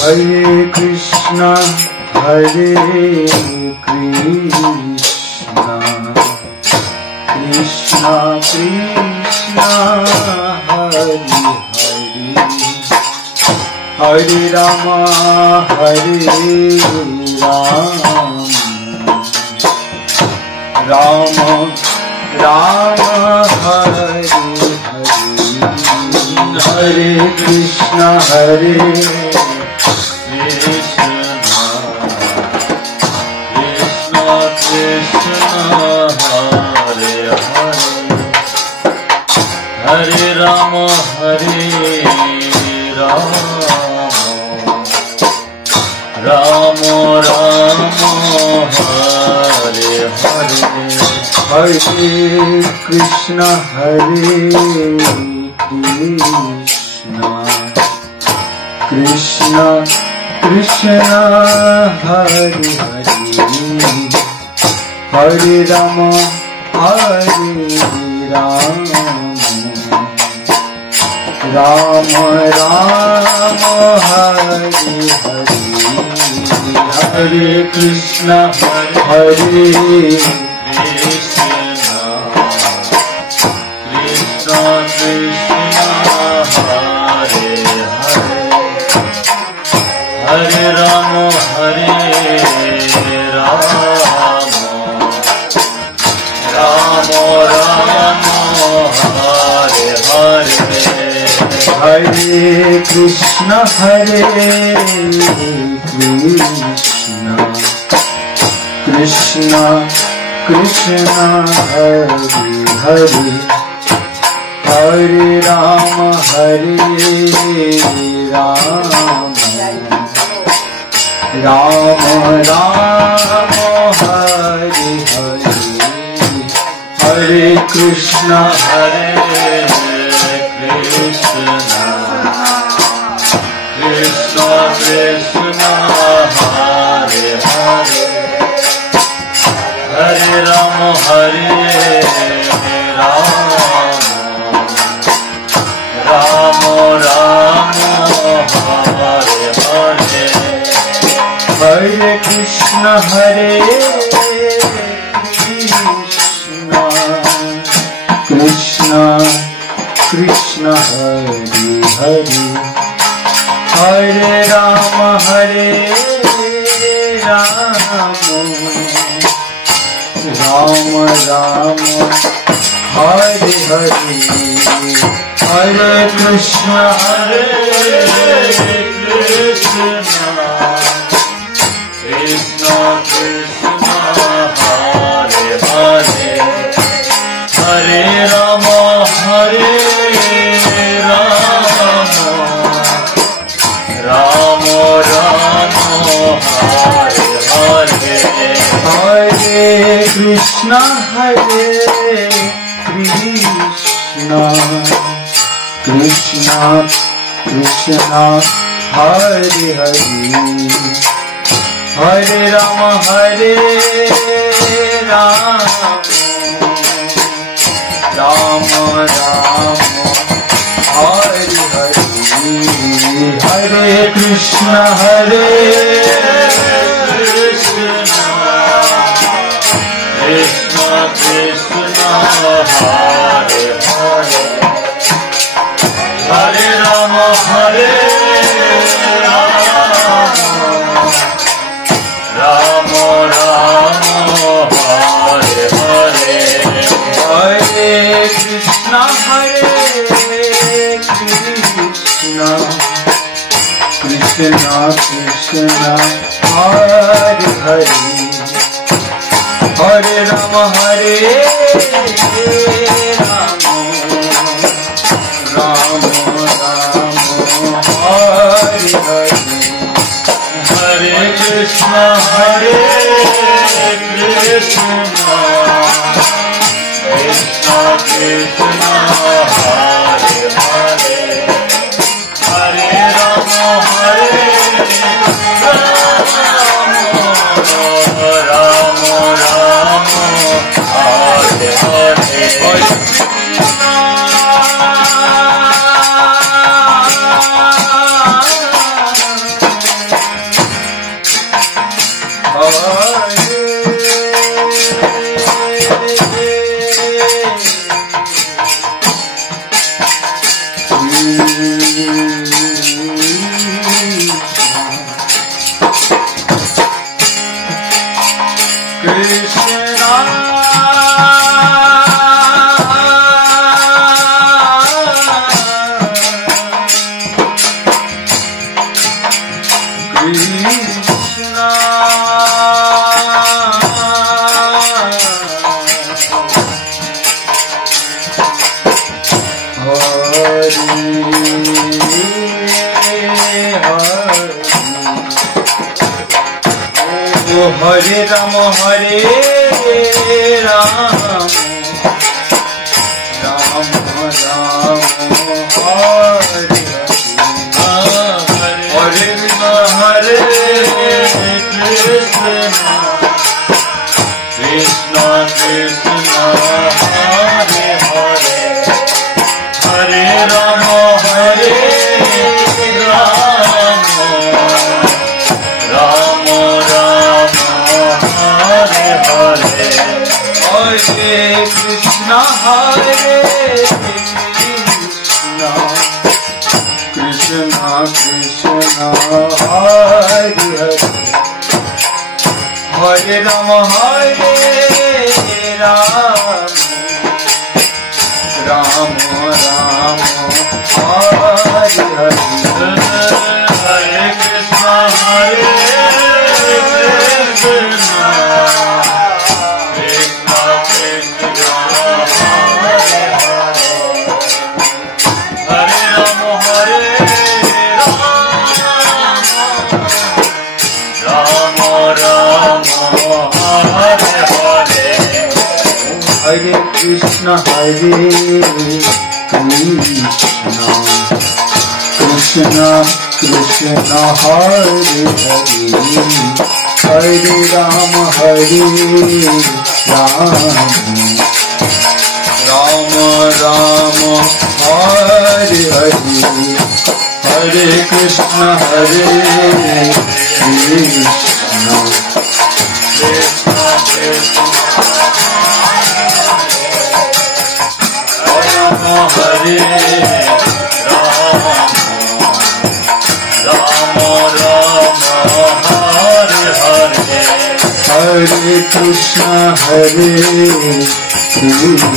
Hare Krishna, Hare Krishna, Krishna Krishna, Hare Hare, Hare Rama, Hare Rama, Rama Rama, Hare Hare, Hare Krishna, Hare Hare Rama, Hare Rama, Rama Rama, Hare Hare, Hare Krishna, Hare Krishna, Krishna Krishna, Hare Hare, Hare Rama, Hare Rama, Rama Rama, Hare Hare, Hare Krishna, Hare Krishna, Krishna Krishna, Hare Hare, Hare Rama, Hare Rama, Rama Rama, Hare Hare, Hare Krishna, Hare Krishna, Krishna Krishna, Hare Hare, Hare Rama, Hare Rama, Rama Rama, Hare Hare, Hare Krishna, Hare Krishna, Krishna Krishna, Hare Hare, Hare Rama, Hare Rama, Rama Rama, Hare Hare, Hare Krishna, Hare Krishna, Krishna Krishna, Hare Hare, Hare Rama, Hare Rama, Rama Rama, Hare Hare, Hare Krishna, Hare Krishna, Krishna Krishna, Hare Hare, Hare Rama, Hare Rama, Rama Rama, Hare Hare, Hare Krishna, Hare Krishna, Krishna Krishna, Hare Hare, Hare Rama, Hare Rama, Rama Rama, Hare Hare, Hare Krishna, Hare Krishna, Krishna Krishna, Hare Hare, Hare Rama, Hare Rama, Rama Rama, Hare Hare, Hare Krishna, Hare Krishna, Krishna Krishna, Hare Hare, Hare Rama, Hare Rama, Rama Rama, Hare Hare, Hare Krishna, Hare Krishna, Krishna Krishna, Hare Hare, Hare Rama, Hare Rama, Rama Rama, Hare Hare, Hare Rama Hare Rama Rama Rama Hare Hare Hare Krishna Krishna Krishna Hare Hare Hare Rama Hare Rama Rama Rama Hare Hare Hare Krishna Hare Krishna Krishna Krishna Hare Hare Hare Rama Hare Rama Rama Rama Hare Hare Hare Krishna Hare Krishna Krishna Krishna Hare Hare Hare Rama Hare Rama Rama Hare Hare Hare Krishna Hare Krishna Krishna Krishna Hare Hare Hare Rama Hare Rama Rama Rama Hare Hare Hare Krishna Hare Krishna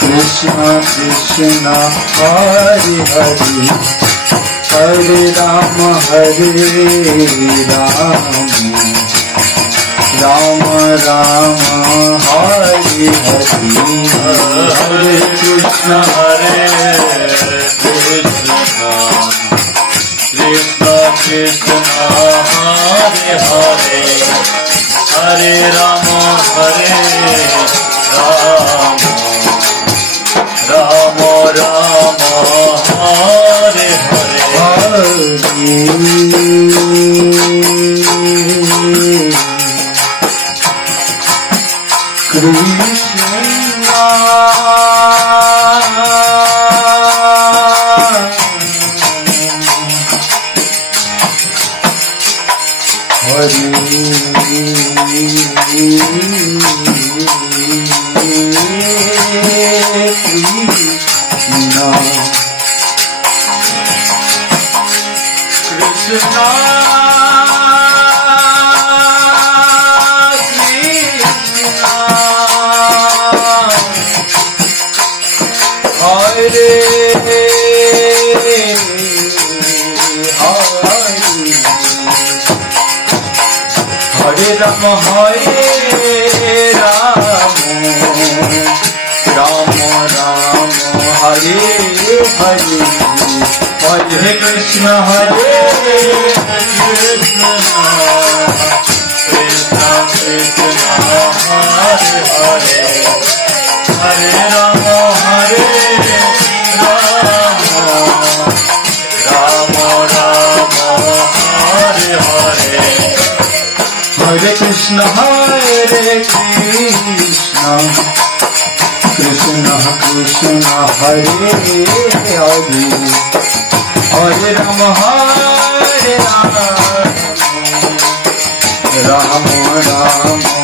Krishna Krishna Rama Hare Rama Rama Rama Hare Hare Hare Krishna Hare Krishna Krishna Krishna Hare Hare Hare Rama Hare Rama Rama Rama Hare Hare Hare Krishna Hare Krishna Krishna Krishna Hare Hare Hare Rama Hare Rama Rama Rama Hare Hare Hare Rama Hare Rama Rama Rama Hare Hare Hare Krishna Hare Krishna Krishna Krishna Hare Hare Hare Rama Hare Rama Rama Rama Hare Hare Hare Krishna Hare Krishna Krishna Krishna Hare Hare Hare Rama Hare Rama Rama Rama